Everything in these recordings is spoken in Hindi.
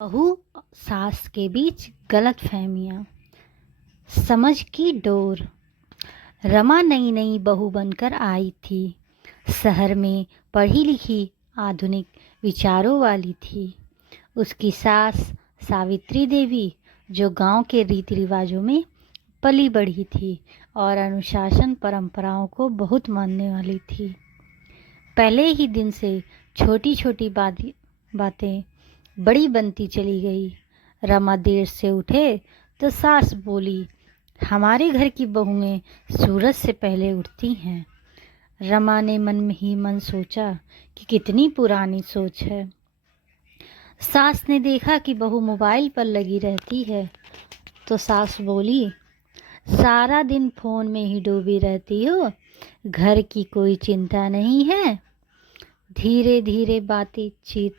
बहू सास के बीच गलतफहमियां। समझ की डोर। रमा नई नई बहू बनकर आई थी। शहर में पढ़ी लिखी, आधुनिक विचारों वाली थी। उसकी सास सावित्री देवी, जो गांव के रीति रिवाजों में पली बढ़ी थी और अनुशासन परंपराओं को बहुत मानने वाली थी। पहले ही दिन से छोटी छोटी बातें बड़ी बनती चली गई। रमा देर से उठे तो सास बोली, हमारे घर की बहुएं सूरज से पहले उठती हैं। रमा ने मन में ही मन सोचा कि कितनी पुरानी सोच है। सास ने देखा कि बहू मोबाइल पर लगी रहती है तो सास बोली, सारा दिन फ़ोन में ही डूबी रहती हो, घर की कोई चिंता नहीं है। धीरे धीरे बातचीत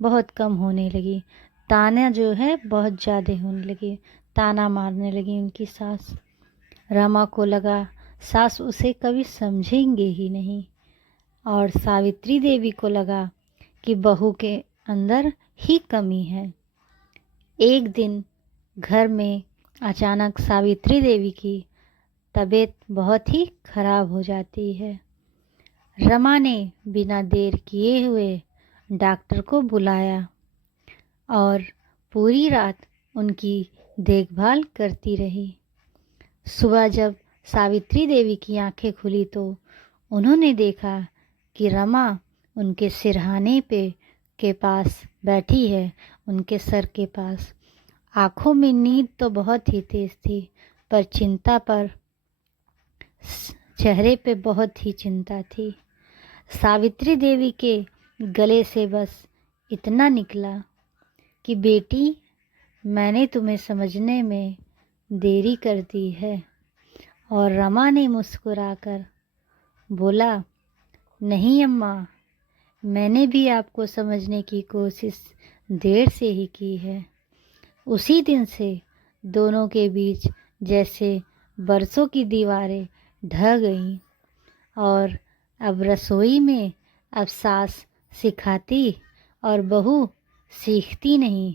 बहुत कम होने लगी। ताना जो है बहुत ज़्यादा होने लगी, ताना मारने लगी उनकी सास। रमा को लगा सास उसे कभी समझेंगे ही नहीं, और सावित्री देवी को लगा कि बहू के अंदर ही कमी है। एक दिन घर में अचानक सावित्री देवी की तबीयत बहुत ही खराब हो जाती है। रमा ने बिना देर किए हुए डॉक्टर को बुलाया और पूरी रात उनकी देखभाल करती रही। सुबह जब सावित्री देवी की आंखें खुली तो उन्होंने देखा कि रमा उनके सिरहाने के पास बैठी है, उनके सर के पास। आंखों में नींद तो बहुत ही तेज थी, पर चेहरे पे बहुत ही चिंता थी। सावित्री देवी के गले से बस इतना निकला कि बेटी, मैंने तुम्हें समझने में देरी कर दी है। और रमा ने मुस्कुराकर बोला, नहीं अम्मा, मैंने भी आपको समझने की कोशिश देर से ही की है। उसी दिन से दोनों के बीच जैसे बरसों की दीवारें ढह गईं, और अब रसोई में अब सास सिखाती और बहू सीखती नहीं,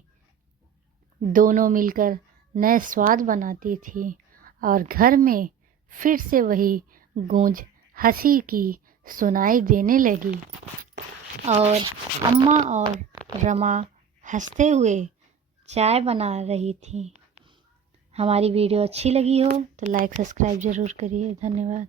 दोनों मिलकर नए स्वाद बनाती थी। और घर में फिर से वही गूंज हंसी की सुनाई देने लगी, और अम्मा और रमा हंसते हुए चाय बना रही थी। हमारी वीडियो अच्छी लगी हो तो लाइक सब्सक्राइब ज़रूर करिए। धन्यवाद।